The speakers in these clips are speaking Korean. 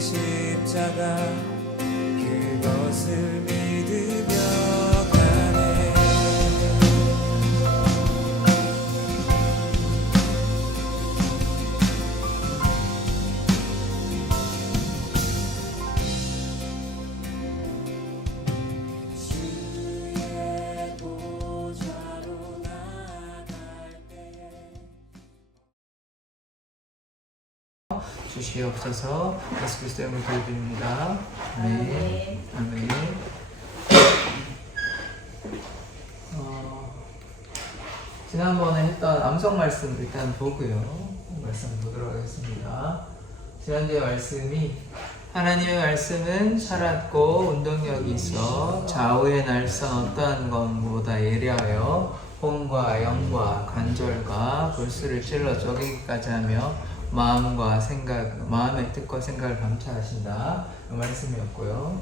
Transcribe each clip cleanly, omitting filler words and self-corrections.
십자가 그것을 믿으며 가네. 주의 보좌로 나갈 때 주시옵소서. 예수 그리스도의 이름으로 기도드립니다. 아멘. 아멘. 지난번에 했던 암송 말씀 일단 보고요. 말씀 보도록 하겠습니다. 지난주의 말씀이 하나님의 말씀은 살았고 운동력이 있어 좌우의 날선 어떠한 것보다 예리하여 혼과 영과 관절과 골수를 찔러 쪼개기까지 하며 마음의 뜻과 생각을 감찰하신다. 이 말씀이었고요.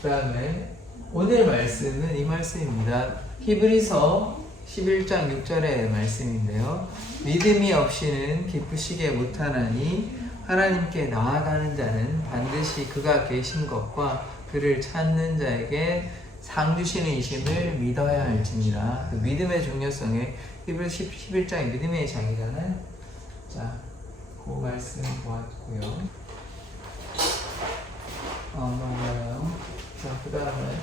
그 다음에 오늘 말씀은 이 말씀입니다. 히브리서 11장 6절의 말씀인데요. 믿음이 없이는 기쁘시게 못하나니 하나님께 나아가는 자는 반드시 그가 계신 것과 그를 찾는 자에게 상 주시는 이심을 믿어야 할지니라. 그 믿음의 중요성에 히브리서 11장이 믿음의 장이잖아요. 자, 그 말씀 보았고요. 맞아요. 자, 그 다음에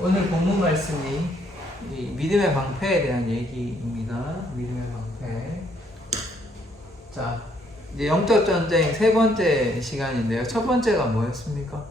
오늘 본문 말씀이 이 믿음의 방패에 대한 얘기입니다. 믿음의 방패. 자, 이제 영적 전쟁 세 번째 시간인데요. 첫 번째가 뭐였습니까?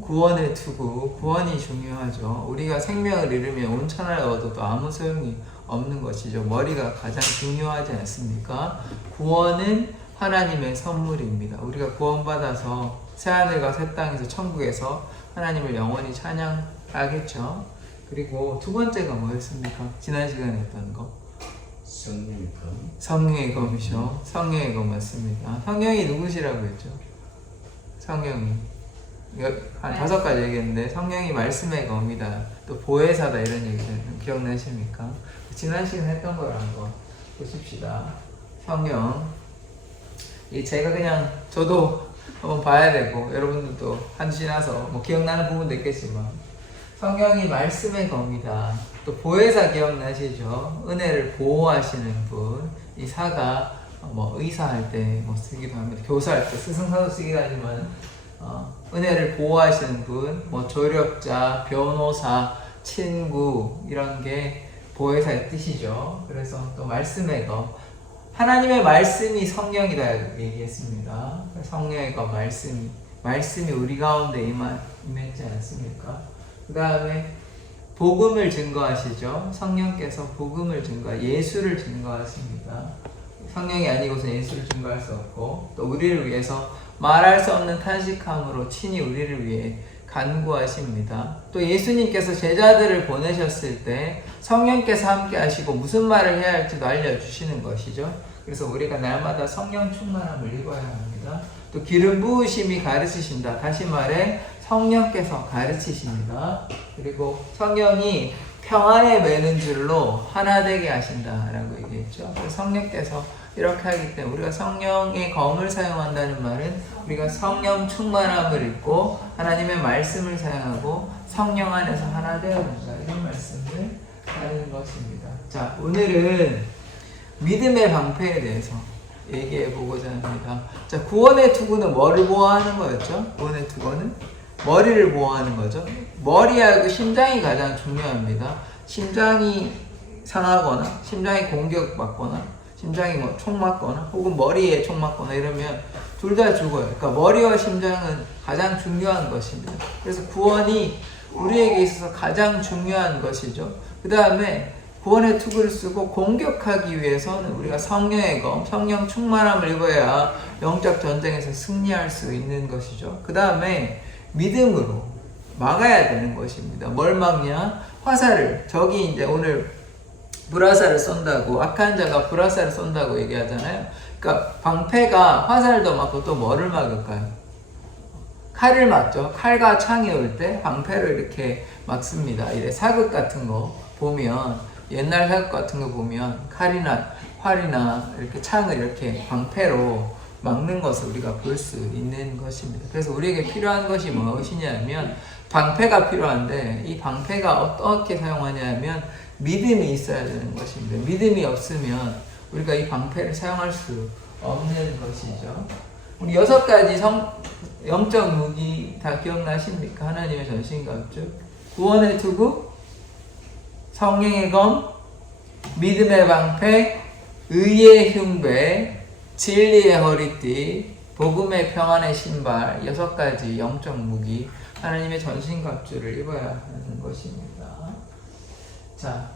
구원의 투구. 구원이 중요하죠. 우리가 생명을 잃으면 온 천하를 얻어도 아무 소용이 없는 것이죠. 머리가 가장 중요하지 않습니까? 구원은 하나님의 선물입니다. 우리가 구원받아서 새하늘과 새 땅에서 천국에서 하나님을 영원히 찬양하겠죠. 그리고 두 번째가 뭐였습니까? 지난 시간에 했던 거. 성령의 검이죠. 성령의 검 맞습니다. 성령이 누구시라고 했죠? 성령이 한 5가지 얘기했는데 성령이 말씀의 검이다, 또 보혜사다, 이런 얘기들 기억나십니까? 지난 시간에 했던 걸 한번 보십시다. 성령, 제가 그냥 저도 한번 봐야 되고 여러분들도 한 주 지나서 뭐 기억나는 부분도 있겠지만 성령이 말씀의 검이다. 또 보혜사 기억나시죠? 은혜를 보호하시는 분. 이 사가 뭐 의사할 때 뭐 쓰기도 합니다. 교사할 때 스승사도 쓰기도 하지만 은혜를 보호하시는 분, 뭐 조력자, 변호사, 친구, 이런 게 보혜사의 뜻이죠. 그래서 또 말씀의 검, 하나님의 말씀이 성령이다 얘기했습니다. 성령의 검, 말씀이 우리 가운데 임했지 않습니까? 그 다음에 복음을 증거하시죠. 성령께서 복음을 예수를 증거하십니다. 성령이 아니고서 예수를 증거할 수 없고, 또 우리를 위해서 말할 수 없는 탄식함으로 친히 우리를 위해 간구하십니다. 또 예수님께서 제자들을 보내셨을 때 성령께서 함께 하시고 무슨 말을 해야 할지도 알려주시는 것이죠. 그래서 우리가 날마다 성령 충만함을 입어야 합니다. 또 기름 부으심이 가르치신다. 다시 말해 성령께서 가르치십니다. 그리고 성령이 평안에 매는 줄로 하나 되게 하신다라고 얘기했죠. 성령께서 이렇게 하기 때문에 우리가 성령의 검을 사용한다는 말은 우리가 성령 충만함을 입고 하나님의 말씀을 사용하고 성령 안에서 하나 되어야 된다, 이런 말씀을 하는 것입니다. 자, 오늘은 믿음의 방패에 대해서 얘기해 보고자 합니다. 자, 구원의 투구는 뭐를 보호하는 거였죠? 구원의 투구는 머리를 보호하는 거죠. 머리하고 심장이 가장 중요합니다. 심장이 상하거나 심장이 공격받거나 심장이 뭐 총 맞거나 혹은 머리에 총 맞거나 이러면 둘 다 죽어요. 그러니까 머리와 심장은 가장 중요한 것입니다. 그래서 구원이 우리에게 있어서 가장 중요한 것이죠. 그 다음에 구원의 투구를 쓰고 공격하기 위해서는 우리가 성령의 검, 성령 충만함을 입어야 영적 전쟁에서 승리할 수 있는 것이죠. 그 다음에 믿음으로 막아야 되는 것입니다. 뭘 막냐? 화살을. 적이 이제 오늘 불화살을 쏜다고, 악한 자가 불화살을 쏜다고 얘기하잖아요. 그러니까 방패가 화살도 막고 또 뭐를 막을까요? 칼을 막죠. 칼과 창이 올 때 방패를 이렇게 막습니다. 이래 사극 같은 거 보면 옛날 사극 같은 거 보면 칼이나 활이나 이렇게 창을 이렇게 방패로 막는 것을 우리가 볼 수 있는 것입니다. 그래서 우리에게 필요한 것이 무엇이냐면 방패가 필요한데 이 방패가 어떻게 사용하냐면 믿음이 있어야 되는 것입니다. 믿음이 없으면 우리가 이 방패를 사용할 수 없는 것이죠. 우리 6가지 영적 무기 다 기억나십니까? 하나님의 전신갑주, 구원의 투구, 성령의 검, 믿음의 방패, 의의 흉배, 진리의 허리띠, 복음의 평안의 신발, 6가지 영적 무기, 하나님의 전신갑주를 입어야 하는 것입니다. 자,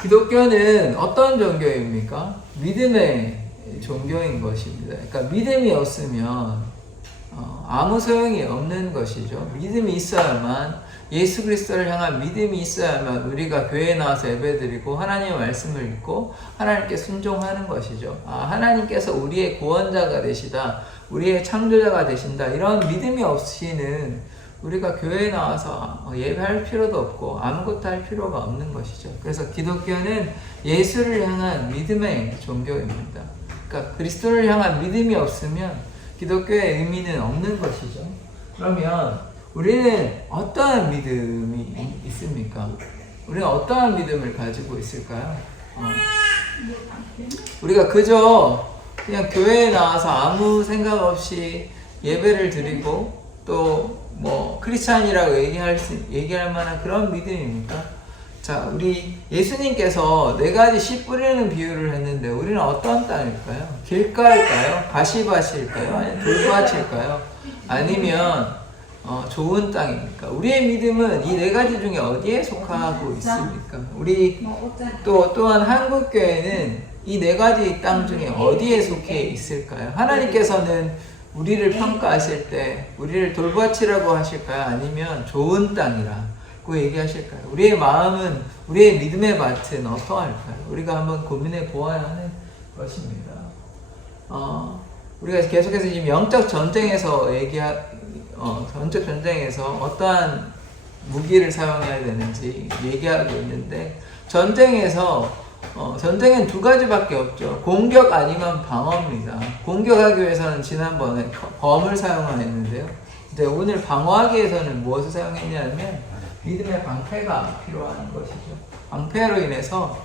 기독교는 어떤 종교입니까? 믿음의 종교인 것입니다. 그러니까 믿음이 없으면 아무 소용이 없는 것이죠. 믿음이 있어야만, 예수 그리스도를 향한 믿음이 있어야만 우리가 교회에 나와서 예배드리고 하나님의 말씀을 읽고 하나님께 순종하는 것이죠. 하나님께서 우리의 구원자가 되시다, 우리의 창조자가 되신다, 이런 믿음이 없이는 우리가 교회에 나와서 예배할 필요도 없고 아무것도 할 필요가 없는 것이죠. 그래서 기독교는 예수를 향한 믿음의 종교입니다. 그러니까 그리스도를 향한 믿음이 없으면 기독교의 의미는 없는 것이죠. 그러면 우리는 어떠한 믿음이 있습니까? 우리는 어떠한 믿음을 가지고 있을까요? 우리가 그저 그냥 교회에 나와서 아무 생각 없이 예배를 드리고 또 크리스찬이라고 얘기할 만한 그런 믿음입니까? 자, 우리 예수님께서 4가지 씨 뿌리는 비유를 했는데 우리는 어떤 땅일까요? 길가일까요? 가시밭일까요? 아니면 돌밭일까요? 아니면 좋은 땅입니까? 우리의 믿음은 이 4가지 중에 어디에 속하고 있습니까? 우리 또한 한국교회는 이 4가지 땅 중에 어디에 속해 있을까요? 하나님께서는 우리를 평가하실 때 우리를 돌밭이라고 하실까요? 아니면 좋은 땅이라고 얘기하실까요? 우리의 마음은, 우리의 믿음의 밭은 어떠할까요? 우리가 한번 고민해 보아야 하는 것입니다. 우리가 계속해서 지금 영적 전쟁에서 영적 전쟁에서 어떠한 무기를 사용해야 되는지 얘기하고 있는데, 전쟁은 2가지밖에 없죠. 공격 아니면 방어입니다. 공격하기 위해서는 지난번에 검을 사용했는데요. 근데 오늘 방어하기 위해서는 무엇을 사용했냐면 믿음의 방패가 필요한 것이죠. 방패로 인해서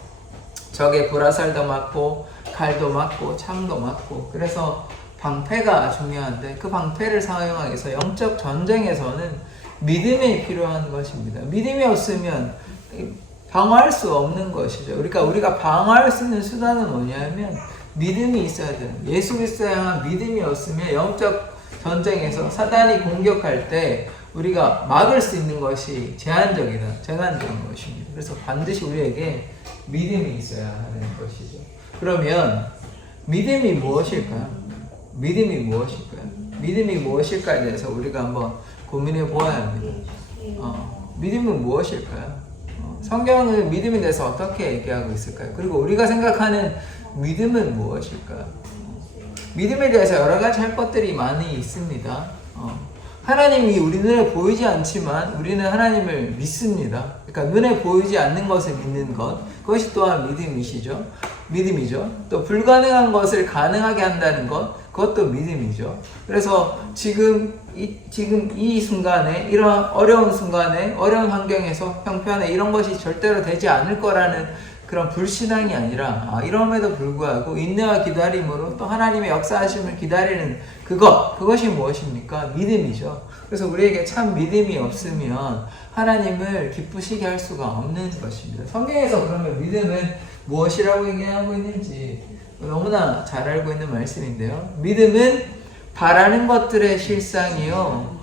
적의 불화살도 맞고 칼도 맞고 창도 맞고, 그래서 방패가 중요한데 그 방패를 사용하기 위해서 영적 전쟁에서는 믿음이 필요한 것입니다. 믿음이 없으면 방어할 수 없는 것이죠. 그러니까 우리가 방어할 수 있는 수단은 뭐냐면 믿음이 있어야 돼요. 예수 그리스도에 향한 믿음이 없으면 영적 전쟁에서 사단이 공격할 때 우리가 막을 수 있는 것이 제한적인 것입니다. 그래서 반드시 우리에게 믿음이 있어야 하는 것이죠. 그러면 믿음이 무엇일까요? 믿음이 무엇일까에 대해서 우리가 한번 고민해 보아야 합니다. 믿음은 무엇일까요? 성경은 믿음에 대해서 어떻게 얘기하고 있을까요? 그리고 우리가 생각하는 믿음은 무엇일까요? 믿음에 대해서 여러 가지 할 것들이 많이 있습니다. 하나님이 우리 눈에 보이지 않지만 우리는 하나님을 믿습니다. 그러니까 눈에 보이지 않는 것을 믿는 것, 그것이 또한 믿음이죠. 또 불가능한 것을 가능하게 한다는 것, 그것도 믿음이죠. 그래서 지금 이 순간에, 이런 어려운 순간에, 어려운 환경에서 형편에 이런 것이 절대로 되지 않을 거라는 그런 불신앙이 아니라, 이럼에도 불구하고 인내와 기다림으로 또 하나님의 역사하심을 기다리는 그것이 무엇입니까? 믿음이죠. 그래서 우리에게 참 믿음이 없으면 하나님을 기쁘시게 할 수가 없는 것입니다. 성경에서 그러면 믿음은 무엇이라고 얘기하고 있는지 너무나 잘 알고 있는 말씀인데요. 믿음은 바라는 것들의 실상이요,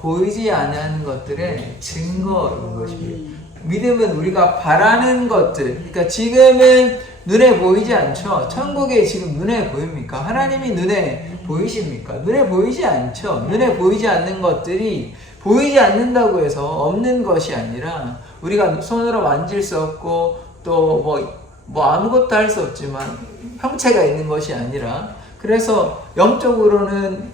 보이지 않는 것들의 증거인 것입니다. 믿음은 우리가 바라는 것들, 그러니까 지금은 눈에 보이지 않죠. 천국에 지금 눈에 보입니까? 하나님이 눈에 보이십니까? 눈에 보이지 않죠. 눈에 보이지 않는 것들이 보이지 않는다고 해서 없는 것이 아니라, 우리가 손으로 만질 수 없고 또 아무것도 할 수 없지만 형체가 있는 것이 아니라, 그래서 영적으로는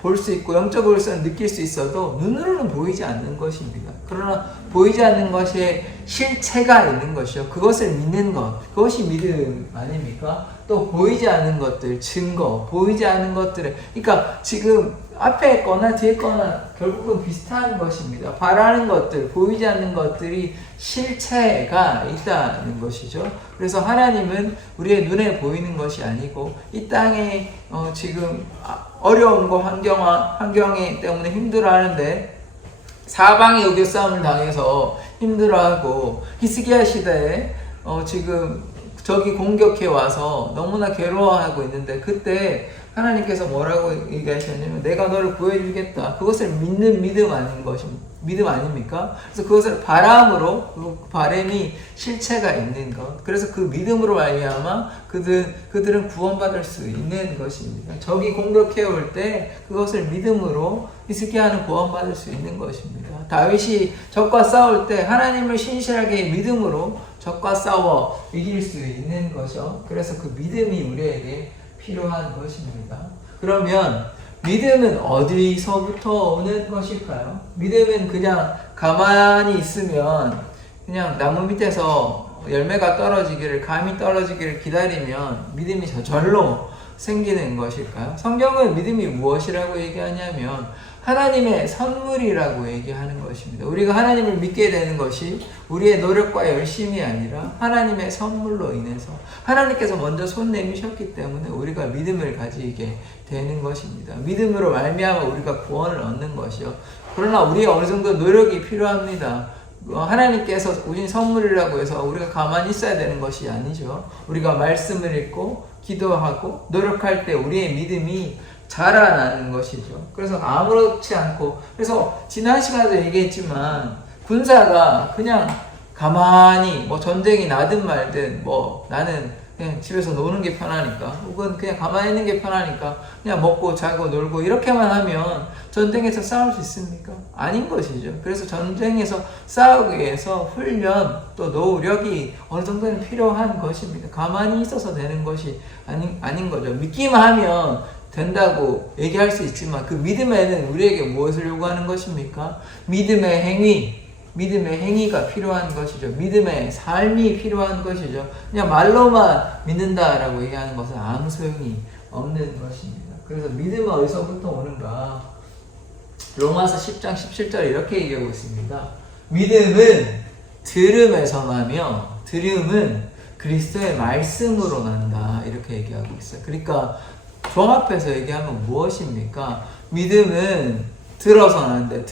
볼 수 있고 영적으로서는 느낄 수 있어도 눈으로는 보이지 않는 것입니다. 그러나 보이지 않는 것에 실체가 있는 것이요. 그것을 믿는 것, 그것이 믿음 아닙니까? 또 보이지 않는 것들, 증거, 보이지 않는 것들을, 그러니까 지금 앞에 거나 뒤에 거나 결국은 비슷한 것입니다. 바라는 것들, 보이지 않는 것들이 실체가 있다는 것이죠. 그래서 하나님은 우리의 눈에 보이는 것이 아니고 이 땅에 지금 어려운 거 환경에 때문에 힘들어하는데 사방에 요교 싸움을 당해서 힘들어하고 히스기야 시대에 지금 적이 공격해 와서 너무나 괴로워하고 있는데 그때 하나님께서 뭐라고 얘기하셨냐면 내가 너를 구해주겠다. 그것을 믿는 믿음 아닙니까? 그래서 그것을 바람으로 그 바람이 실체가 있는 것. 그래서 그 믿음으로 말미암아 그들은 구원받을 수 있는 것입니다. 적이 공격해 올 때 그것을 믿음으로 히스기야는 구원받을 수 있는 것입니다. 다윗이 적과 싸울 때 하나님을 신실하게 믿음으로 적과 싸워 이길 수 있는 거죠. 그래서 그 믿음이 우리에게 필요한 것입니다. 그러면 믿음은 어디서부터 오는 것일까요? 믿음은 그냥 가만히 있으면 그냥 나무 밑에서 열매가 떨어지기를, 감이 떨어지기를 기다리면 믿음이 저절로 생기는 것일까요? 성경은 믿음이 무엇이라고 얘기하냐면 하나님의 선물이라고 얘기하는 것입니다. 우리가 하나님을 믿게 되는 것이 우리의 노력과 열심이 아니라 하나님의 선물로 인해서 하나님께서 먼저 손 내미셨기 때문에 우리가 믿음을 가지게 되는 것입니다. 믿음으로 말미암아 우리가 구원을 얻는 것이요. 그러나 우리의 어느 정도 노력이 필요합니다. 하나님께서 우린 선물이라고 해서 우리가 가만히 있어야 되는 것이 아니죠. 우리가 말씀을 읽고 기도하고 노력할 때 우리의 믿음이 자라나는 것이죠. 그래서 아무렇지 않고, 그래서 지난 시간에도 얘기했지만 군사가 그냥 가만히 뭐 전쟁이 나든 말든 뭐 나는 그냥 집에서 노는 게 편하니까 혹은 그냥 가만히 있는 게 편하니까 그냥 먹고 자고 놀고 이렇게만 하면 전쟁에서 싸울 수 있습니까? 아닌 것이죠. 그래서 전쟁에서 싸우기 위해서 훈련 또 노력이 어느 정도는 필요한 것입니다. 가만히 있어서 되는 것이 아닌 거죠. 믿기만 하면 된다고 얘기할 수 있지만 그 믿음에는 우리에게 무엇을 요구하는 것입니까? 믿음의 행위가 필요한 것이죠. 믿음의 삶이 필요한 것이죠. 그냥 말로만 믿는다라고 얘기하는 것은 아무 소용이 없는 것입니다. 그래서 믿음은 어디서부터 오는가? 로마서 10장 17절 이렇게 얘기하고 있습니다. 믿음은 들음에서 나며 들음은 그리스도의 말씀으로 난다. 이렇게 얘기하고 있어요. 그러니까 종합해서 얘기하면 무엇입니까? 믿음은 들어서 나는데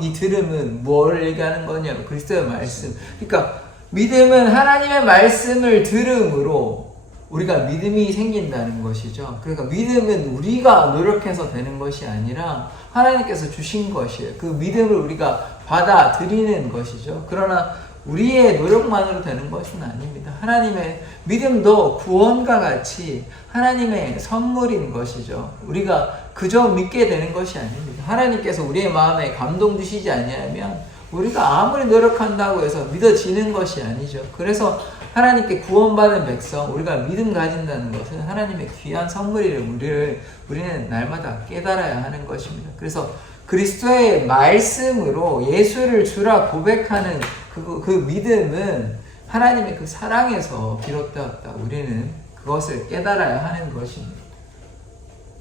이 들음은 뭘 얘기하는 거냐고 그리스도의 말씀. 그러니까 믿음은 하나님의 말씀을 들음으로 우리가 믿음이 생긴다는 것이죠. 그러니까 믿음은 우리가 노력해서 되는 것이 아니라 하나님께서 주신 것이에요. 그 믿음을 우리가 받아들이는 것이죠. 그러나 우리의 노력만으로 되는 것은 아닙니다. 하나님의 믿음도 구원과 같이 하나님의 선물인 것이죠. 우리가 그저 믿게 되는 것이 아닙니다. 하나님께서 우리의 마음에 감동 주시지 아니하면 우리가 아무리 노력한다고 해서 믿어지는 것이 아니죠. 그래서 하나님께 구원받은 백성, 우리가 믿음 가진다는 것은 하나님의 귀한 선물이를 우리는 날마다 깨달아야 하는 것입니다. 그래서 그리스도의 말씀으로 예수를 주라 고백하는 그 믿음은 하나님의 그 사랑에서 비롯되었다. 우리는 그것을 깨달아야 하는 것입니다.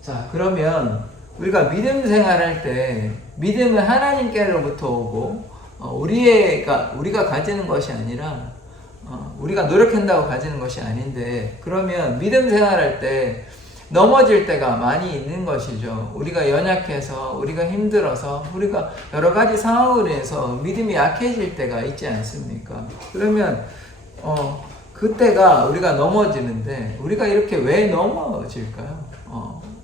자, 그러면 우리가 믿음 생활할 때 믿음은 하나님께로부터 오고 우리가 가지는 것이 아니라 우리가 노력한다고 가지는 것이 아닌데, 그러면 믿음 생활할 때 넘어질 때가 많이 있는 것이죠. 우리가 연약해서, 우리가 힘들어서, 우리가 여러 가지 상황으로 해서 믿음이 약해질 때가 있지 않습니까? 그러면 그때가 우리가 넘어지는데, 우리가 이렇게 왜 넘어질까요?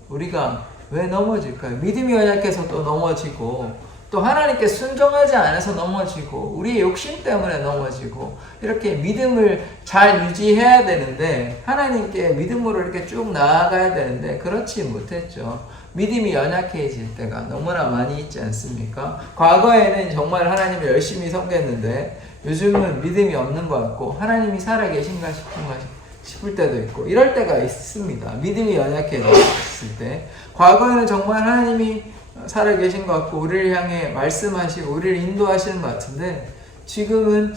우리가 왜 넘어질까요? 믿음이 연약해서 또 넘어지고, 또 하나님께 순종하지 않아서 넘어지고, 우리의 욕심 때문에 넘어지고, 이렇게 믿음을 잘 유지해야 되는데, 하나님께 믿음으로 이렇게 쭉 나아가야 되는데 그렇지 못했죠. 믿음이 연약해질 때가 너무나 많이 있지 않습니까? 과거에는 정말 하나님을 열심히 섬겼는데 요즘은 믿음이 없는 것 같고, 하나님이 살아계신가 싶은 싶을 때도 있고 이럴 때가 있습니다. 믿음이 연약해졌을 때. 과거에는 정말 하나님이 살아계신 것 같고 우리를 향해 말씀하시고 우리를 인도하시는 것 같은데 지금은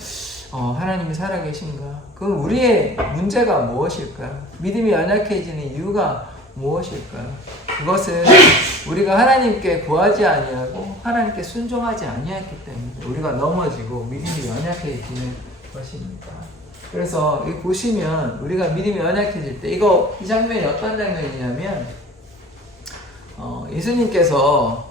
하나님이 살아계신가? 그건 우리의 문제가 무엇일까요? 믿음이 연약해지는 이유가 무엇일까요? 그것은 우리가 하나님께 구하지 아니하고 하나님께 순종하지 아니했기 때문에 우리가 넘어지고 믿음이 연약해지는 것입니다. 그래서 이 보시면 우리가 믿음이 연약해질 때 이 장면이 어떤 장면이냐면 예수님께서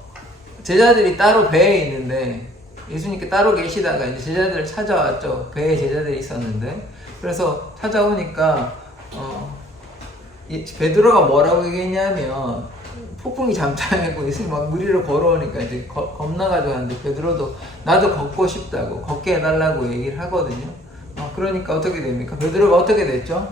제자들이 따로 배에 있는데 예수님께 따로 계시다가 이제 제자들을 찾아왔죠. 배에 제자들이 있었는데 그래서 찾아오니까 베드로가 뭐라고 얘기했냐면 폭풍이 잠잠하고 예수님 막 물 위로 걸어오니까 이제 겁나가지고 하는데 베드로도 나도 걷고 싶다고 걷게 해달라고 얘기를 하거든요. 그러니까 어떻게 됩니까? 베드로가 어떻게 됐죠?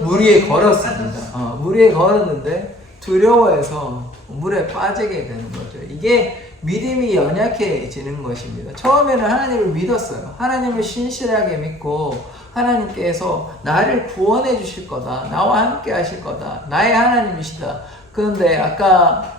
물 위에 걸었습니다. 물 위에 걸었는데 두려워해서 물에 빠지게 되는 거죠. 이게 믿음이 연약해지는 것입니다. 처음에는 하나님을 믿었어요. 하나님을 신실하게 믿고 하나님께서 나를 구원해 주실 거다. 나와 함께 하실 거다. 나의 하나님이시다. 그런데 아까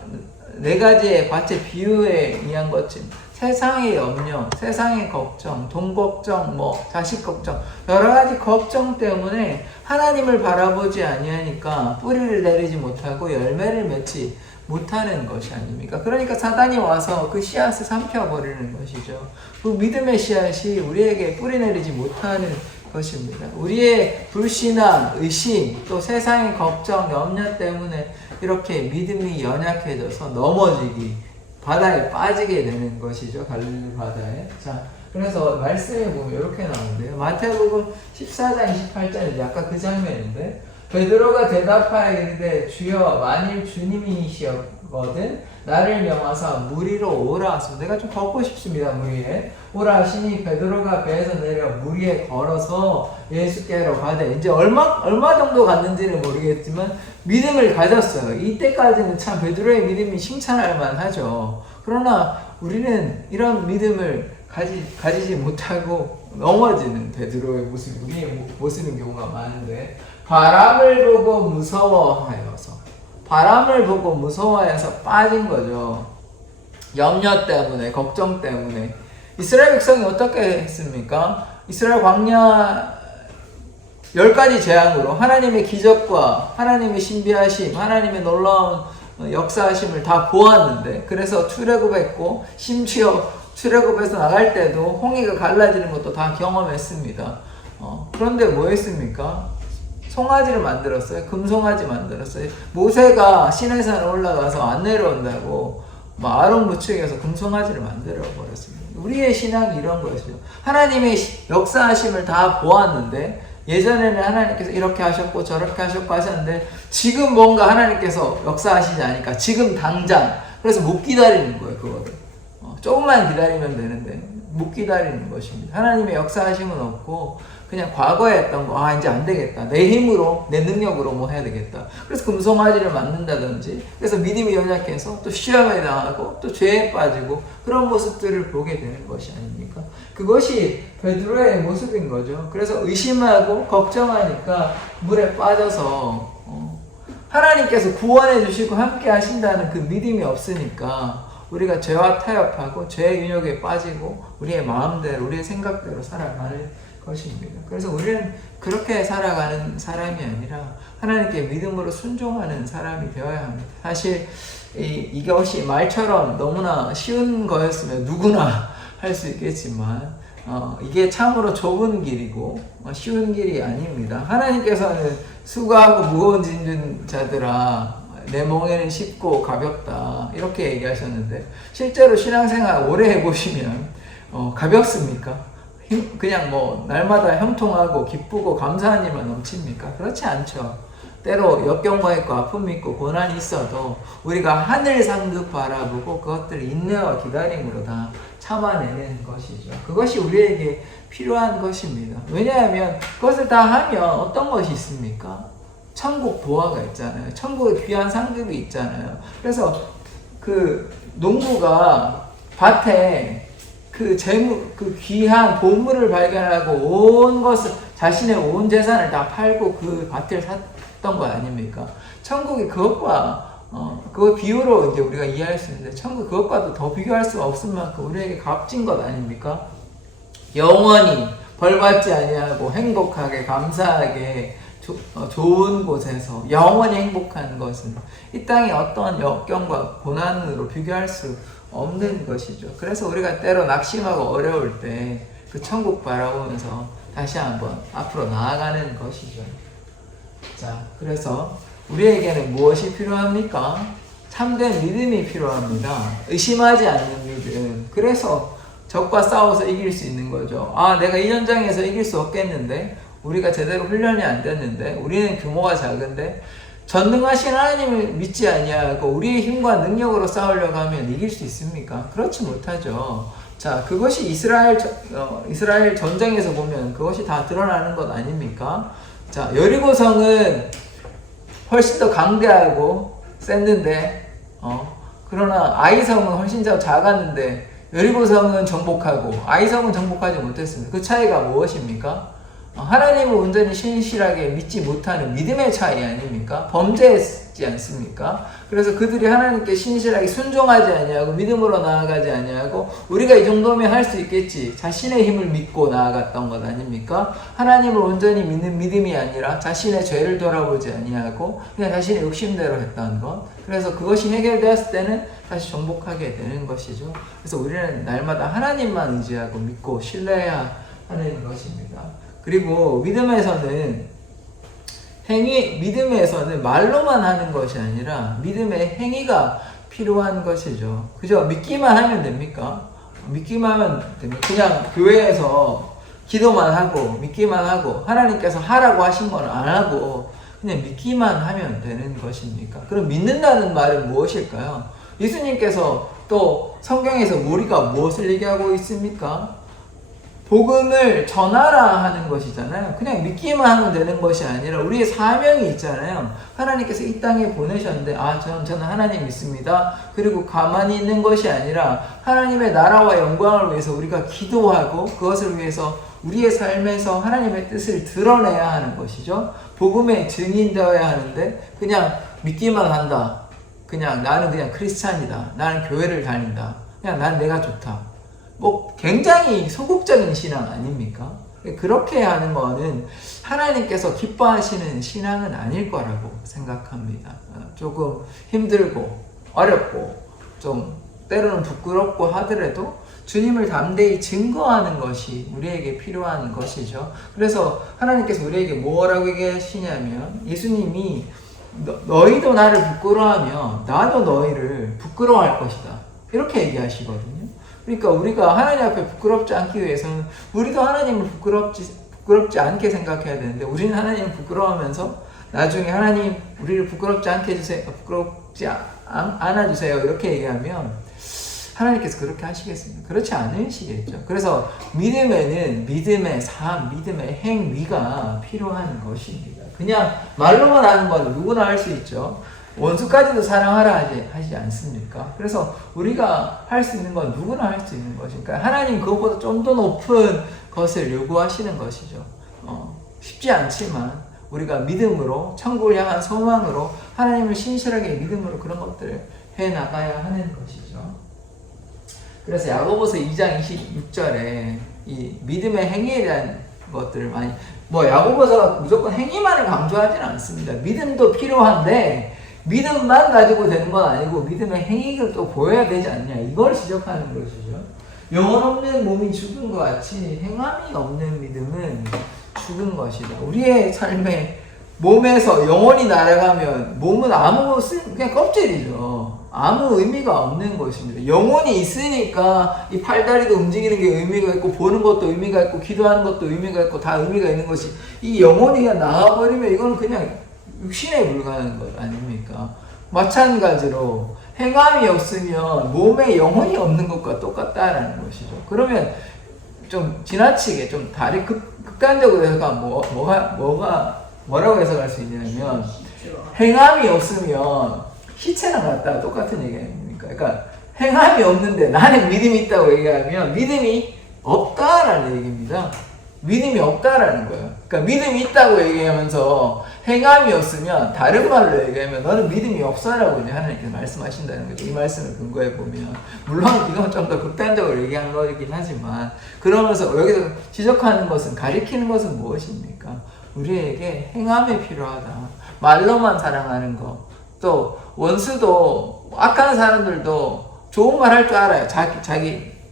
4가지의 밭의 비유에 의한 것처럼 세상의 염려, 세상의 걱정, 돈 걱정, 자식 걱정, 여러 가지 걱정 때문에 하나님을 바라보지 아니하니까 뿌리를 내리지 못하고 열매를 맺지 못하는 것이 아닙니까? 그러니까 사단이 와서 그 씨앗을 삼켜버리는 것이죠. 그 믿음의 씨앗이 우리에게 뿌리 내리지 못하는 것입니다. 우리의 불신앙, 의심, 또 세상의 걱정, 염려 때문에 이렇게 믿음이 연약해져서 넘어지기, 바다에 빠지게 되는 것이죠. 갈릴리 바다에. 자, 그래서 말씀에 보면 이렇게 나오는데요. 마태복음 14장 28절인데 아까 그 장면인데 베드로가 대답하여 이르되 주여 만일 주님이시거든 나를 명하사 물 위로 오라 하소서. 내가 좀 걷고 싶습니다. 물 위에 오라 하시니 베드로가 배에서 내려 물 위에 걸어서 예수께로 가되 이제 얼마 정도 갔는지는 모르겠지만 믿음을 가졌어요. 이때까지는 참 베드로의 믿음이 칭찬할 만하죠. 그러나 우리는 이런 믿음을 가지지 못하고 넘어지는 베드로의 모습, 우리의 모습인 경우가 많은데 바람을 보고 무서워해서 빠진 거죠. 염려 때문에, 걱정 때문에. 이스라엘 백성이 어떻게 했습니까? 이스라엘 광야 10가지 재앙으로 하나님의 기적과 하나님의 신비하심, 하나님의 놀라운 역사하심을 다 보았는데 그래서 출애굽했고 심지어 출애굽에서 나갈 때도 홍해가 갈라지는 것도 다 경험했습니다. 그런데 뭐 했습니까? 송아지를 만들었어요. 금송아지 만들었어요. 모세가 시내산에 올라가서 안 내려온다고 아론 부축해서 금송아지를 만들어 버렸습니다. 우리의 신앙이 이런 것이죠. 하나님의 역사하심을 다 보았는데 예전에는 하나님께서 이렇게 하셨고 저렇게 하셨고 하셨는데 지금 뭔가 하나님께서 역사하시지 않으니까 지금 당장 그래서 못 기다리는 거예요. 그거를 조금만 기다리면 되는데 못 기다리는 것입니다. 하나님의 역사하심은 없고 그냥 과거에 했던 거 이제 안 되겠다. 내 힘으로 내 능력으로 뭐 해야 되겠다. 그래서 금송아지를 만든다든지 그래서 믿음이 연약해서 또 시험에 당하고 또 죄에 빠지고 그런 모습들을 보게 되는 것이 아닙니까? 그것이 베드로의 모습인 거죠. 그래서 의심하고 걱정하니까 물에 빠져서 하나님께서 구원해 주시고 함께 하신다는 그 믿음이 없으니까 우리가 죄와 타협하고 죄의 윤욕에 빠지고 우리의 마음대로 우리의 생각대로 살아가는 것입니다. 그래서 우리는 그렇게 살아가는 사람이 아니라 하나님께 믿음으로 순종하는 사람이 되어야 합니다. 사실 이것이 말처럼 너무나 쉬운 거였으면 누구나 할 수 있겠지만 이게 참으로 좁은 길이고 쉬운 길이 아닙니다. 하나님께서는 수고하고 무거운 짐진 자들아 내 멍에는 쉽고 가볍다 이렇게 얘기하셨는데 실제로 신앙생활 오래 해보시면 가볍습니까? 그냥 날마다 형통하고 기쁘고 감사한 일만 넘칩니까? 그렇지 않죠. 때로 역경과 있고 아픔이 있고 고난이 있어도 우리가 하늘 상급 바라보고 그것들을 인내와 기다림으로 다 참아내는 것이죠. 그것이 우리에게 필요한 것입니다. 왜냐하면 그것을 다 하면 어떤 것이 있습니까? 천국 보화가 있잖아요. 천국의 귀한 상급이 있잖아요. 그래서 그 농부가 밭에 그 귀한 보물을 발견하고 온 것을 자신의 온 재산을 다 팔고 그 밭을 샀던 거 아닙니까? 천국이 그것과 그 비유로 이제 우리가 이해할 수 있는데, 천국 그것과도 더 비교할 수가 없을 만큼 우리에게 값진 것 아닙니까? 영원히 벌받지 아니하고 행복하게 감사하게 좋은 곳에서 영원히 행복한 것은 이 땅의 어떠한 역경과 고난으로 비교할 수 없는 것이죠. 그래서 우리가 때로 낙심하고 어려울 때 그 천국 바라보면서 다시 한번 앞으로 나아가는 것이죠. 자, 그래서 우리에게는 무엇이 필요합니까? 참된 믿음이 필요합니다. 의심하지 않는 믿음. 그래서 적과 싸워서 이길 수 있는 거죠. 아, 내가 이 전장에서 이길 수 없겠는데, 우리가 제대로 훈련이 안 됐는데, 우리는 규모가 작은데, 전능하신 하나님을 믿지 아니하고 우리의 힘과 능력으로 싸우려고 하면 이길 수 있습니까? 그렇지 못하죠. 자, 그것이 이스라엘 전쟁에서 보면 그것이 다 드러나는 것 아닙니까? 자, 여리고성은 훨씬 더 강대하고 셌는데, 그러나 아이성은 훨씬 더 작았는데, 여리고성은 정복하고 아이성은 정복하지 못했습니다. 그 차이가 무엇입니까? 하나님을 온전히 신실하게 믿지 못하는 믿음의 차이 아닙니까? 범죄했지 않습니까? 그래서 그들이 하나님께 신실하게 순종하지 아니하고 믿음으로 나아가지 아니하고 우리가 이 정도면 할 수 있겠지, 자신의 힘을 믿고 나아갔던 것 아닙니까? 하나님을 온전히 믿는 믿음이 아니라 자신의 죄를 돌아보지 아니하고 그냥 자신의 욕심대로 했던 것. 그래서 그것이 해결되었을 때는 다시 정복하게 되는 것이죠. 그래서 우리는 날마다 하나님만 의지하고 믿고 신뢰해야 하는 것입니다. 그리고 믿음에서는 말로만 하는 것이 아니라 믿음의 행위가 필요한 것이죠. 그죠? 믿기만 하면 됩니까? 믿기만 하면 됩니까? 그냥 교회에서 기도만 하고 믿기만 하고 하나님께서 하라고 하신 건 안 하고 그냥 믿기만 하면 되는 것입니까? 그럼 믿는다는 말은 무엇일까요? 예수님께서 또 성경에서 우리가 무엇을 얘기하고 있습니까? 복음을 전하라 하는 것이잖아요. 그냥 믿기만 하면 되는 것이 아니라 우리의 사명이 있잖아요. 하나님께서 이 땅에 보내셨는데, 저는 하나님 믿습니다. 그리고 가만히 있는 것이 아니라 하나님의 나라와 영광을 위해서 우리가 기도하고 그것을 위해서 우리의 삶에서 하나님의 뜻을 드러내야 하는 것이죠. 복음의 증인 되어야 하는데 그냥 믿기만 한다. 그냥 나는 그냥 크리스찬이다. 나는 교회를 다닌다. 그냥 난 내가 좋다. 굉장히 소극적인 신앙 아닙니까? 그렇게 하는 거는 하나님께서 기뻐하시는 신앙은 아닐 거라고 생각합니다. 조금 힘들고 어렵고 좀 때로는 부끄럽고 하더라도 주님을 담대히 증거하는 것이 우리에게 필요한 것이죠. 그래서 하나님께서 우리에게 뭐라고 얘기하시냐면, 예수님이 너희도 나를 부끄러워하면 나도 너희를 부끄러워할 것이다, 이렇게 얘기하시거든요. 그러니까 우리가 하나님 앞에 부끄럽지 않기 위해서는 우리도 하나님을 부끄럽지 않게 생각해야 되는데, 우리는 하나님을 부끄러워하면서 나중에 하나님 우리를 부끄럽지 않게 해주세요, 부끄럽지 않아주세요, 이렇게 얘기하면 하나님께서 그렇게 하시겠습니까? 그렇지 않으시겠죠. 그래서 믿음에는 믿음의 삶, 믿음의 행위가 필요한 것입니다. 그냥 말로만 하는 건 누구나 할 수 있죠. 원수까지도 사랑하라 하지 않습니까? 그래서 우리가 할 수 있는 건 누구나 할 수 있는 것이니까 하나님 그것보다 좀 더 높은 것을 요구하시는 것이죠. 쉽지 않지만 우리가 믿음으로, 천국을 향한 소망으로, 하나님을 신실하게 믿음으로 그런 것들을 해나가야 하는 것이죠. 그래서 야고보서 2장 26절에 이 믿음의 행위에 대한 것들을 많이, 야고보서가 무조건 행위만을 강조하지는 않습니다. 믿음도 필요한데 믿음만 가지고 되는 건 아니고 믿음의 행위를 또 보여야 되지 않냐, 이걸 지적하는 것이죠. 영혼 없는 몸이 죽은 것 같이 행함이 없는 믿음은 죽은 것이다. 우리의 삶에 몸에서 영혼이 날아가면 몸은 그냥 껍질이죠. 아무 의미가 없는 것입니다. 영혼이 있으니까 이 팔다리도 움직이는 게 의미가 있고, 보는 것도 의미가 있고, 기도하는 것도 의미가 있고, 다 의미가 있는 것이, 이 영혼이 그냥 나와버리면 이거는 그냥 육신에 불과한 것 아닙니까? 마찬가지로 행함이 없으면 몸에 영혼이 없는 것과 똑같다라는 것이죠. 그러면 좀 지나치게 좀 다리 극단적으로 해석하면 뭐라고 해석할 수 있냐면, 행함이 없으면 시체랑 같다, 똑같은 얘기 아닙니까? 그러니까 행함이 없는데 나는 믿음이 있다고 얘기하면 믿음이 없다라는 얘기입니다. 믿음이 없다라는 거예요. 그러니까 믿음이 있다고 얘기하면서 행함이 없으면, 다른 말로 얘기하면 너는 믿음이 없어라고 이제 하나님께서 말씀하신다는 거죠. 이 말씀을 근거해 보면, 물론 이건 좀 더 극단적으로 얘기한 거긴 하지만, 그러면서 여기서 지적하는 것은, 가리키는 것은 무엇입니까? 우리에게 행함이 필요하다. 말로만 사랑하는 것. 또 원수도, 악한 사람들도 좋은 말 할 줄 알아요.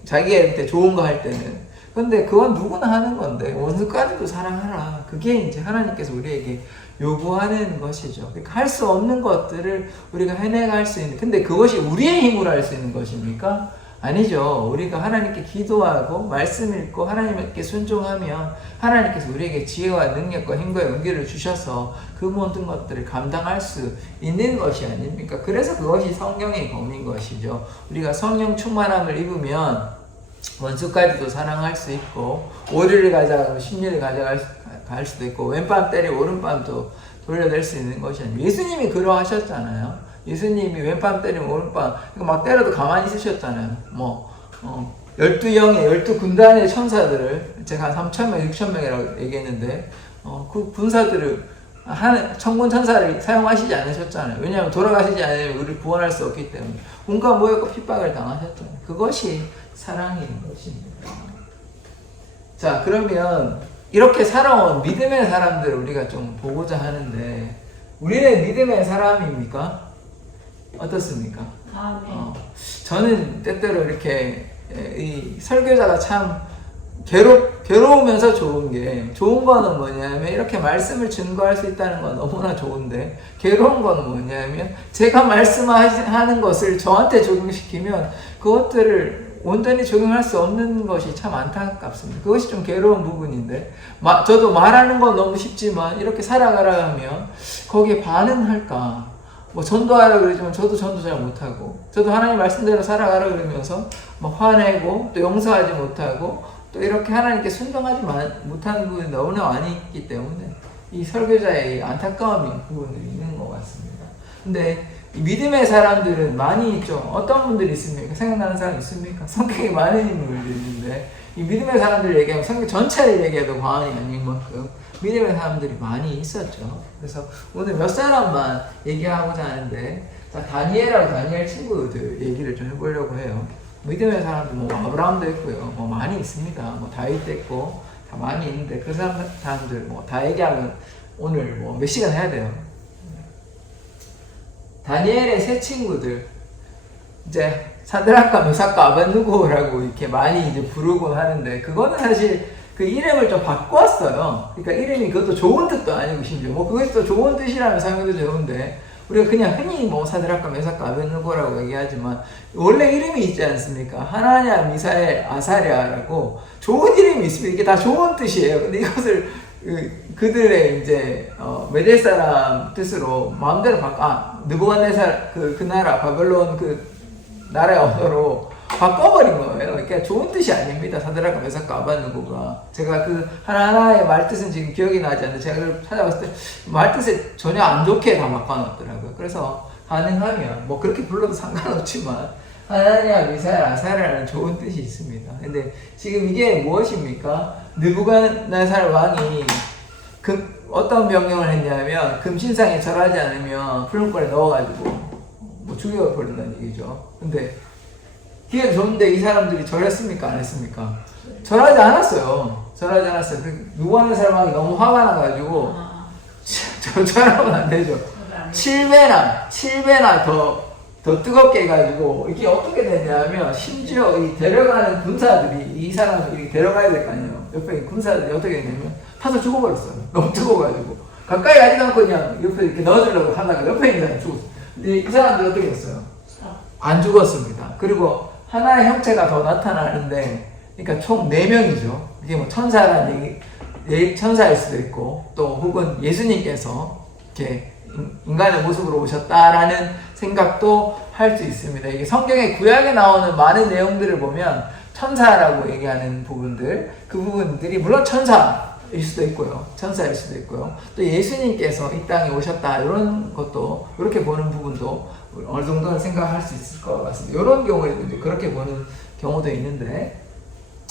자기한테 좋은 거 할 때는. 근데 그건 누구나 하는 건데, 원수까지도 사랑하라. 그게 이제 하나님께서 우리에게 요구하는 것이죠. 그러니까 할 수 없는 것들을 우리가 해내갈 수 있는, 근데 그것이 우리의 힘으로 할 수 있는 것입니까? 아니죠. 우리가 하나님께 기도하고 말씀 읽고 하나님께 순종하면 하나님께서 우리에게 지혜와 능력과 힘과 용기를 주셔서 그 모든 것들을 감당할 수 있는 것이 아닙니까? 그래서 그것이 성령의 검인 것이죠. 우리가 성령 충만함을 입으면 원수까지도 사랑할 수 있고, 오리를 가져가고 십리를 가져갈 수도 있고, 왼밤 때리고 오른밤도 돌려낼 수 있는 것이 아니에요. 예수님이 그러하셨잖아요. 예수님이 왼밤 때리면 오른밤, 막 때려도 가만히 있으셨잖아요. 12영의 12군단의 천사들을, 제가 한 3,000명, 6,000명이라고 얘기했는데, 그 군사들을, 천군 천사를 사용하시지 않으셨잖아요. 왜냐하면 돌아가시지 않으면 우리를 구원할 수 없기 때문에. 온갖 모욕과 핍박을 당하셨잖아요. 그것이 사랑인 것입니다. 자, 그러면 이렇게 살아온 믿음의 사람들을 우리가 좀 보고자 하는데, 우리는 믿음의 사람입니까? 어떻습니까? 저는 때때로 이렇게 이 설교자가 참 괴로우면서 좋은 거는 뭐냐면, 이렇게 말씀을 증거할 수 있다는 건 너무나 좋은데, 괴로운 건 뭐냐면, 제가 말씀하는 것을 저한테 적용시키면 그것들을 온전히 적용할 수 없는 것이 참 안타깝습니다. 그것이 좀 괴로운 부분인데, 저도 말하는 건 너무 쉽지만 이렇게 살아가라 하면 거기에 반응할까? 전도하라 그러지만 저도 전도 잘 못하고, 저도 하나님 말씀대로 살아가라 그러면서 화내고 또 용서하지 못하고 또 이렇게 하나님께 순종하지 못하는 부분이 너무나 많이 있기 때문에 이 설교자의 안타까움이 부분이 있는 것 같습니다. 근데 이 믿음의 사람들은 많이 있죠. 어떤 분들이 있습니까? 생각나는 사람 있습니까? 성경에 많은 인물들이 있는데, 이 믿음의 사람들 얘기하면 성경 전체를 얘기해도 과언이 아닌 만큼 믿음의 사람들이 많이 있었죠. 그래서 오늘 몇 사람만 얘기하고자 하는데, 다니엘하고 다니엘 친구들 얘기를 좀 해보려고 해요. 믿음의 사람들 아브라함도 있고요. 많이 있습니다. 다윗도 있고 다 많이 있는데, 그 사람들 다 얘기하면 오늘 몇 시간 해야 돼요. 다니엘의 세 친구들, 이제 사드락과 메삭과 아벳느고라고 이렇게 많이 이제 부르곤 하는데, 그거는 사실 그 이름을 좀 바꿨어요. 그러니까 이름이 그것도 좋은 뜻도 아니고, 심지어 그것이 또 좋은 뜻이라면 상해도 좋은데, 우리가 그냥 흔히 사드락과 메삭과 아벳느고라고 얘기하지만 원래 이름이 있지 않습니까? 하나냐, 미사엘, 아사랴라고 좋은 이름이 있습니다. 이게 다 좋은 뜻이에요. 근데 이것을 그들의 이제 메대 사람 뜻으로 마음대로 느부갓네살 그 나라 바벨론 그 나라의 언어로 바꿔버린 거예요. 그러니까 좋은 뜻이 아닙니다. 사드락과 메삭과 아벳느고가. 제가 그 하나하나의 말뜻은 지금 기억이 나지 않는데, 제가 그걸 찾아봤을 때 말뜻에 전혀 안 좋게 다 바꿔놨더라고요. 그래서 가능하면 그렇게 불러도 상관없지만 하나냐, 미사엘, 아사랴라는 좋은 뜻이 있습니다. 근데 지금 이게 무엇입니까? 느부갓네살 왕이 어떤 명령을 했냐면, 금신상에 절하지 않으면 풀무불에 넣어가지고 죽여버린다는 얘기죠. 근데 기회 좋은데 이 사람들이 절했습니까? 안 했습니까? 절하지 않았어요. 느부갓네살 왕이 너무 화가 나가지고 절하면 안 되죠. 7배나 더 뜨겁게 해가지고, 이게 어떻게 되냐면, 심지어 이 데려가는 군사들이, 이 사람을 이렇게 데려가야 될 거 아니에요. 옆에 군사들이 어떻게 되냐면 타서 죽어버렸어요. 너무 뜨거워가지고. 가까이 가지 않고 그냥 옆에 이렇게 넣어주려고 하다가 옆에 있는 사람이 죽었어요. 근데 이 사람들이 어떻게 했어요? 안 죽었습니다. 그리고 하나의 형체가 더 나타나는데, 그러니까 총 4명이죠. 이게 천사라는 얘기, 천사일 수도 있고, 또 혹은 예수님께서 이렇게 인간의 모습으로 오셨다라는 생각도 할 수 있습니다. 이게 성경의 구약에 나오는 많은 내용들을 보면 천사라고 얘기하는 부분들, 그 부분들이 물론 천사일 수도 있고요. 또 예수님께서 이 땅에 오셨다, 이런 것도, 이렇게 보는 부분도 어느 정도는 생각할 수 있을 것 같습니다. 이런 경우에도 이제 그렇게 보는 경우도 있는데,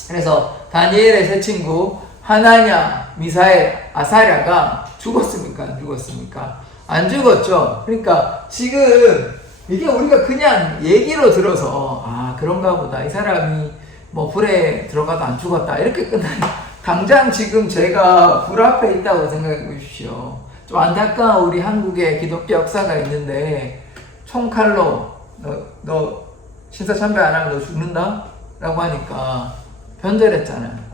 그래서 다니엘의 세 친구, 하나냐, 미사엘, 아사랴가 죽었습니까? 안 죽었습니까? 안 죽었죠. 그러니까 지금 이게 우리가 그냥 얘기로 들어서 그런가 보다. 이 사람이 뭐 불에 들어가도 안 죽었다. 이렇게 끝나요. 당장 지금 제가 불 앞에 있다고 생각해 보십시오. 좀 안타까운 우리 한국의 기독교 역사가 있는데 총칼로 너 신사참배 안 하면 너 죽는다? 라고 하니까 변절했잖아요.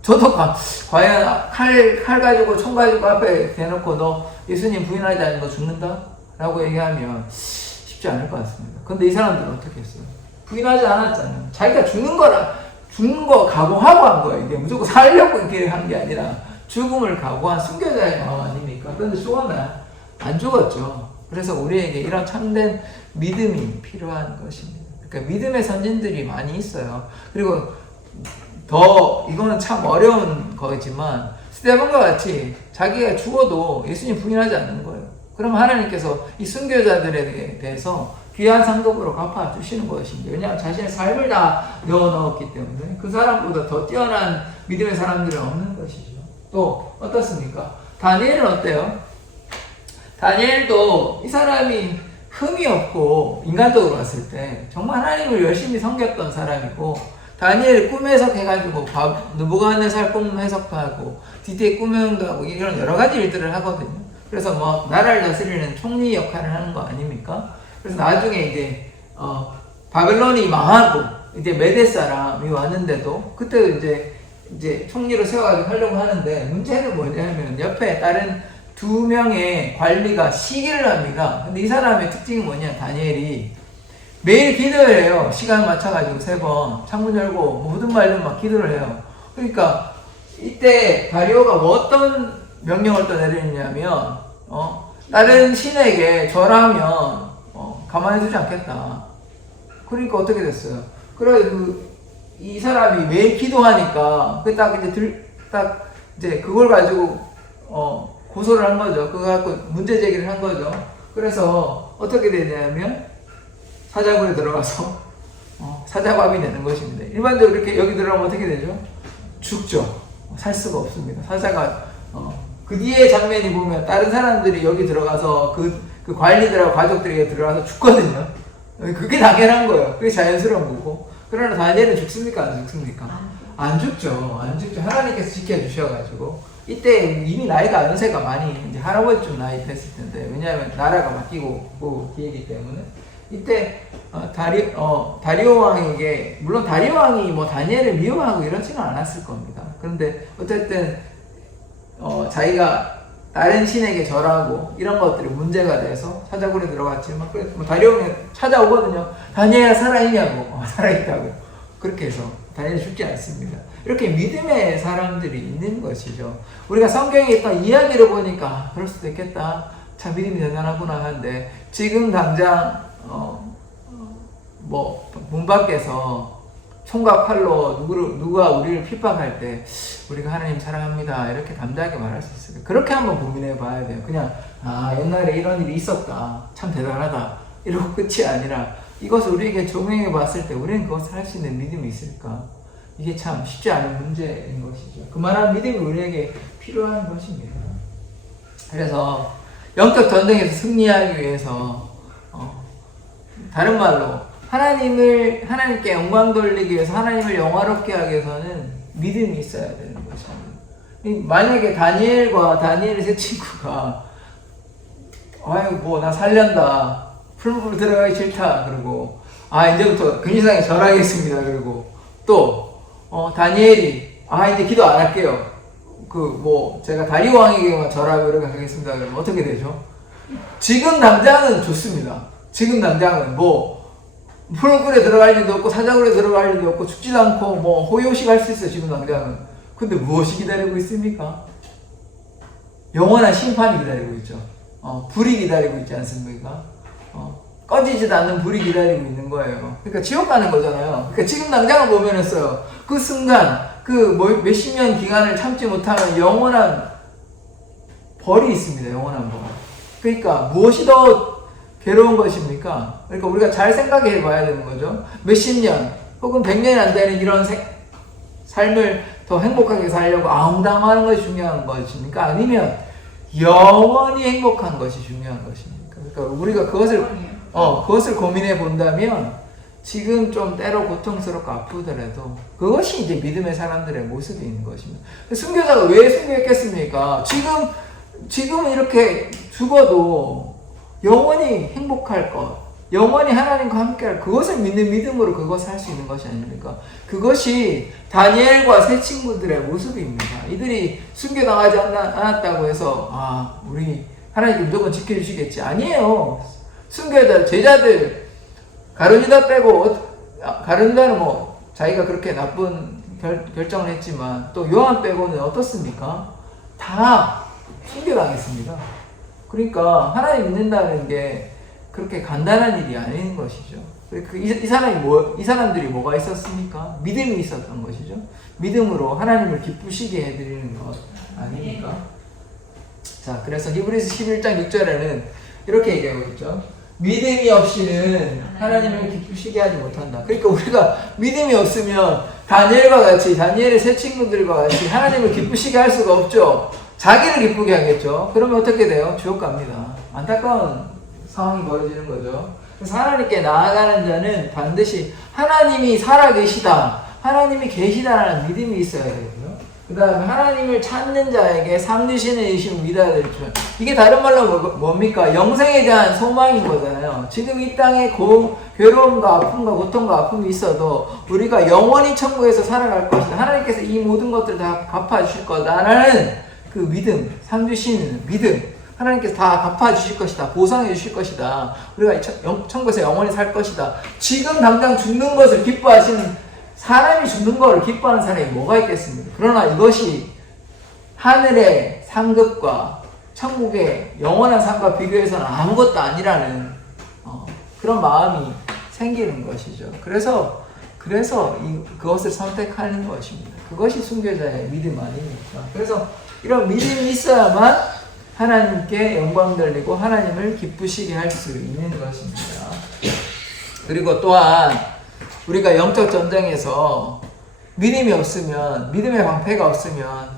저도 과연 칼 가지고 총 가지고 앞에 대놓고 너 예수님 부인하지 않으면 너 죽는다? 라고 얘기하면 쉽지 않을 것 같습니다. 근데 이 사람들은 어떻게 했어요? 부인하지 않았잖아요. 자기가 죽는 거 각오하고 한 거예요. 이게 무조건 살려고 이렇게 한 게 아니라 죽음을 각오한 순교자의 마음 아닙니까? 그런데 죽었나요? 안 죽었죠. 그래서 우리에게 이런 참된 믿음이 필요한 것입니다. 그러니까 믿음의 선진들이 많이 있어요. 그리고 이거는 참 어려운 거지만 스데반과 같이 자기가 죽어도 예수님 부인하지 않는 거예요. 그럼 하나님께서 이 순교자들에 대해서 귀한 상급으로 갚아주시는 것입니다. 왜냐하면 자신의 삶을 다 넣어넣었기 때문에 그 사람보다 더 뛰어난 믿음의 사람들은 없는 것이죠. 또 어떻습니까? 다니엘은 어때요? 다니엘도 이 사람이 흠이 없고 인간적으로 봤을 때 정말 하나님을 열심히 섬겼던 사람이고 다니엘 꿈 해석해가지고 느부갓네살 꿈 해석도 하고 뒤에 꿈해도 하고 이런 여러 가지 일들을 하거든요. 그래서 뭐 나라를 다스리는 총리 역할을 하는 거 아닙니까? 그래서 나중에 이제 바벨론이 망하고 이제 메대 사람이 왔는데도 그때 이제 총리로 세워가지고 하려고 하는데 문제는 뭐냐면 옆에 다른 2명의 관리가 시기를 합니다. 근데 이 사람의 특징이 뭐냐? 다니엘이 매일 기도를 해요. 시간 맞춰가지고 3번 창문 열고 뭐 하든 말든 막 기도를 해요. 그러니까 이때 다리오가 뭐 어떤 명령을 또 내리냐면 다른 신에게 절하면 가만히 두지 않겠다. 그러니까 어떻게 됐어요? 그래 이 사람이 매일 기도하니까 딱 이제 그걸 가지고 고소를 한 거죠. 그거 갖고 문제 제기를 한 거죠. 그래서 어떻게 되냐면 사자굴에 들어가서 사자밥이 되는 것입니다. 일반적으로 이렇게 여기 들어가면 어떻게 되죠? 죽죠. 살 수가 없습니다. 사자가 그 뒤에 장면이 보면 다른 사람들이 여기 들어가서 그 관리들하고 가족들이 들어가서 죽거든요. 그게 당연한 거예요. 그게 자연스러운 거고. 그러나 다니엘은 죽습니까? 안 죽습니까? 안 죽죠. 안 죽죠. 하나님께서 지켜주셔가지고. 이때 이미 나이가 연세가 많이 이제 할아버지쯤 나이 됐을 텐데 왜냐하면 나라가 바뀌고 그 기회이기 때문에 이때 다리오 왕에게 물론 다리오 왕이 뭐 다니엘을 미워하고 이러지는 않았을 겁니다. 그런데 어쨌든 자기가 다른 신에게 절하고 이런 것들이 문제가 돼서 사자굴에 들어갔지만 그래서 뭐 다리오는 찾아오거든요. 다니엘아 살아있냐고. 살아있다고. 그렇게 해서 다니엘이 죽지 않습니다. 이렇게 믿음의 사람들이 있는 것이죠. 우리가 성경에 있던 이야기를 보니까 그럴 수도 있겠다. 참 믿음이 대단하구나 하는데 지금 당장 문 밖에서 총과 칼로 누가 우리를 핍박할 때 우리가 하나님 사랑합니다 이렇게 담대하게 말할 수 있어요. 그렇게 한번 고민해 봐야 돼요. 그냥 옛날에 이런 일이 있었다 참 대단하다 이러고 끝이 아니라 이것을 우리에게 적용해 봤을 때 우리는 그것을 할 수 있는 믿음이 있을까? 이게 참 쉽지 않은 문제인 것이죠. 그만한 믿음이 우리에게 필요한 것입니다. 그래서 영적 전쟁에서 승리하기 위해서 다른 말로 하나님께 영광 돌리기 위해서 하나님을 영화롭게 하기 위해서는 믿음이 있어야 되는 것입니다. 만약에 다니엘의 세 친구가 나 살련다 풀무불 들어가기 싫다 그러고 이제부터 근시상에 절하겠습니다 그러고 또 다니엘이 이제 기도 안 할게요 제가 다리오 왕에게만 절하고 이렇게 하겠습니다 그러면 어떻게 되죠? 지금 당장은 좋습니다. 지금 당장은 풀굴에 들어갈 일도 없고 사자굴에 들어갈 일도 없고 죽지도 않고 호요식 할 수 있어요. 지금 당장은. 근데 무엇이 기다리고 있습니까? 영원한 심판이 기다리고 있죠. 불이 기다리고 있지 않습니까? 꺼지지도 않는 불이 기다리고 있는 거예요. 그러니까 지옥 가는 거잖아요. 그러니까 지금 당장을 보면서 그 순간 몇십 년 기간을 참지 못하는 영원한 벌이 있습니다. 영원한 벌. 그러니까 무엇이 더 괴로운 것입니까? 그러니까 우리가 잘 생각해 봐야 되는 거죠. 몇십 년 혹은 100년이 안 되는 이런 삶을 더 행복하게 살려고 아웅다웅하는 것이 중요한 것입니까? 아니면 영원히 행복한 것이 중요한 것입니까? 그러니까 우리가 그것을 고민해 본다면 지금 좀 때로 고통스럽고 아프더라도 그것이 이제 믿음의 사람들의 모습인 것입니다. 순교자가 왜 순교했겠습니까? 지금 이렇게 죽어도 영원히 행복할 것, 영원히 하나님과 함께할 그것을 믿는 믿음으로 그것을 할 수 있는 것이 아닙니까? 그것이 다니엘과 세 친구들의 모습입니다. 이들이 순교당하지 않았다고 해서 우리 하나님께 무조건 지켜주시겠지. 아니에요. 순교자 제자들 가룟유다 빼고, 가룟유다는 뭐 자기가 그렇게 나쁜 결정을 했지만 또 요한 빼고는 어떻습니까? 다 순교당했습니다. 그러니까 하나님 믿는다는 게 그렇게 간단한 일이 아닌 것이죠. 이 사람들이 뭐가 있었습니까? 믿음이 있었던 것이죠. 믿음으로 하나님을 기쁘시게 해드리는 것 아닙니까? 자, 그래서 히브리서 11장 6절에는 이렇게 얘기하고 있죠. 믿음이 없이는 하나님을 기쁘시게 하지 못한다. 그러니까 우리가 믿음이 없으면 다니엘의 세 친구들과 같이 하나님을 기쁘시게 할 수가 없죠. 자기를 기쁘게 하겠죠. 그러면 어떻게 돼요? 지옥 갑니다. 안타까운 상황이 벌어지는 거죠. 그래서 하나님께 나아가는 자는 반드시 하나님이 살아계시다, 하나님이 계시다라는 믿음이 있어야 되고요. 그 다음에 하나님을 찾는 자에게 삶 주시는 이심을 믿어야 되지만, 이게 다른 말로 뭡니까? 영생에 대한 소망인 거잖아요. 지금 이 땅에 괴로움과 아픔과 고통과 아픔이 있어도 우리가 영원히 천국에서 살아갈 것이다, 하나님께서 이 모든 것들을 다 갚아주실 거다라는 그 믿음, 삶 주시는 믿음, 하나님께서 다 갚아주실 것이다, 보상해 주실 것이다, 우리가 천국에서 영원히 살 것이다, 지금 당장 죽는 것을 기뻐하시는, 사람이 죽는 것을 기뻐하는 사람이 뭐가 있겠습니까? 그러나 이것이 하늘의 상급과 천국의 영원한 삶과 비교해서는 아무것도 아니라는 그런 마음이 생기는 것이죠. 그래서 그것을 선택하는 것입니다. 그것이 순교자의 믿음 아닙니까? 그래서 이런 믿음이 있어야만 하나님께 영광 돌리고 하나님을 기쁘시게 할 수 있는 것입니다. 그리고 또한 우리가 영적 전쟁에서 믿음이 없으면, 믿음의 방패가 없으면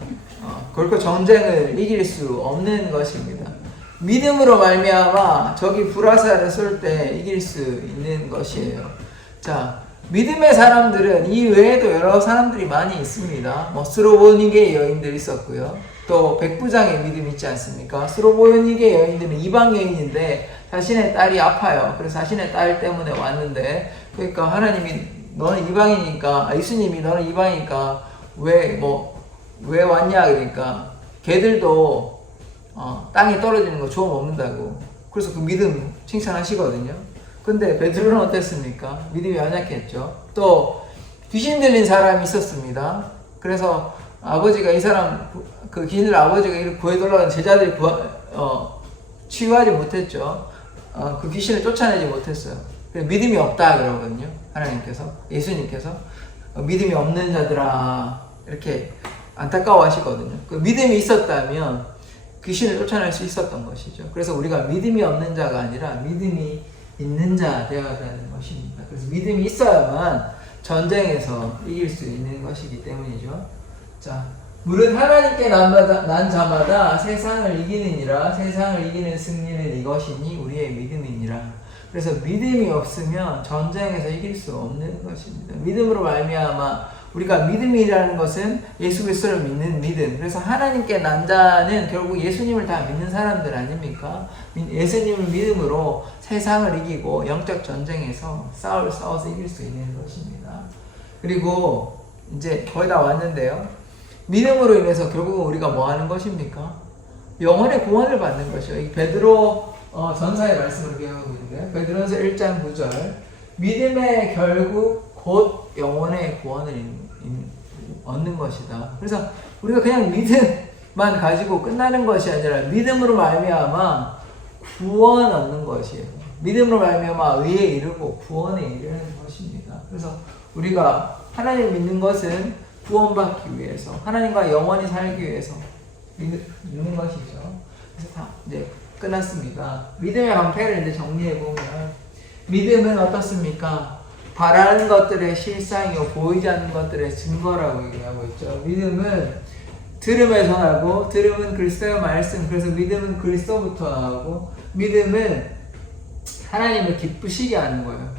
결코 전쟁을 이길 수 없는 것입니다. 믿음으로 말미암아 적이 불화살을 쏠 때 이길 수 있는 것이에요. 자, 믿음의 사람들은 이 외에도 여러 사람들이 많이 있습니다. 스로보니게의 여인들이 있었고요. 또 백부장의 믿음이 있지 않습니까? 스로보니게 여인들은 이방 여인인데 자신의 딸이 아파요. 그래서 자신의 딸 때문에 왔는데, 그러니까 하나님이 너는 이방이니까, 예수님이 너는 이방이니까 왜 왔냐, 그러니까 걔들도 땅에 떨어지는 거 조금 없는다고. 그래서 그 믿음 칭찬하시거든요. 근데 베드로는 어땠습니까? 믿음이 연약했죠. 또 귀신 들린 사람이 있었습니다. 그래서 아버지가 그 귀신을 아버지가 구해달라는 제자들이 치유하지 못했죠. 그 귀신을 쫓아내지 못했어요. 믿음이 없다 그러거든요. 하나님께서, 예수님께서 믿음이 없는 자들아 이렇게 안타까워 하시거든요. 그 믿음이 있었다면 귀신을 쫓아낼 수 있었던 것이죠. 그래서 우리가 믿음이 없는 자가 아니라 믿음이 있는 자 되어야 하는 것입니다. 그래서 믿음이 있어야만 전쟁에서 이길 수 있는 것이기 때문이죠. 자, 무릇 하나님께 난 자마다 세상을 이기느니라. 세상을 이기는 승리는 이것이니 우리의 믿음이니라. 그래서 믿음이 없으면 전쟁에서 이길 수 없는 것입니다. 믿음으로 말미암아, 우리가 믿음이라는 것은 예수 그리스도를 믿는 믿음. 그래서 하나님께 난 자는 결국 예수님을 다 믿는 사람들 아닙니까? 예수님을 믿음으로 세상을 이기고 영적 전쟁에서 싸워서 이길 수 있는 것입니다. 그리고 이제 거의 다 왔는데요. 믿음으로 인해서 결국은 우리가 뭐 하는 것입니까? 영혼의 구원을 받는 것이요. 이 베드로 전사의 말씀을 기억하고 있는데요. 베드로전서 1장 9절. 믿음의 결국 곧 영혼의 구원을 얻는 것이다. 그래서 우리가 그냥 믿음만 가지고 끝나는 것이 아니라 믿음으로 말미암아 구원 얻는 것이에요. 믿음으로 말미암아 의에 이르고 구원에 이르는 것입니다. 그래서 우리가 하나님을 믿는 것은 구원받기 위해서, 하나님과 영원히 살기 위해서 믿는 것이죠. 그래서 다 이제 끝났습니다. 믿음의 방패를 이제 정리해 보면, 믿음은 어떻습니까? 바라는 것들의 실상이고 보이지 않는 것들의 증거라고 얘기하고 있죠. 믿음은 들음에서 나고 들음은 그리스도의 말씀. 그래서 믿음은 그리스도부터 나오고 믿음은 하나님을 기쁘시게 하는 거예요.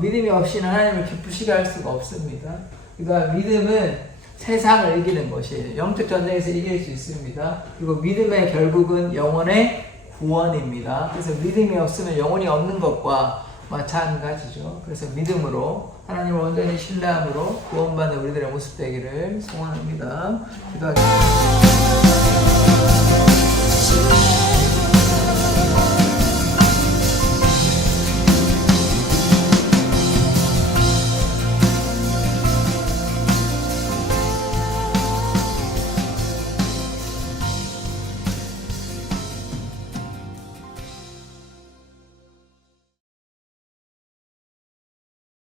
믿음이 없이는 하나님을 기쁘시게 할 수가 없습니다. 그러니까 믿음은 세상을 이기는 것이에요. 영적 전쟁에서 이길 수 있습니다. 그리고 믿음의 결국은 영혼의 구원입니다. 그래서 믿음이 없으면 영혼이 없는 것과 마찬가지죠. 그래서 믿음으로 하나님을 온전히 신뢰함으로 구원받는 우리들의 모습 되기를 소원합니다. 기도하겠습니다.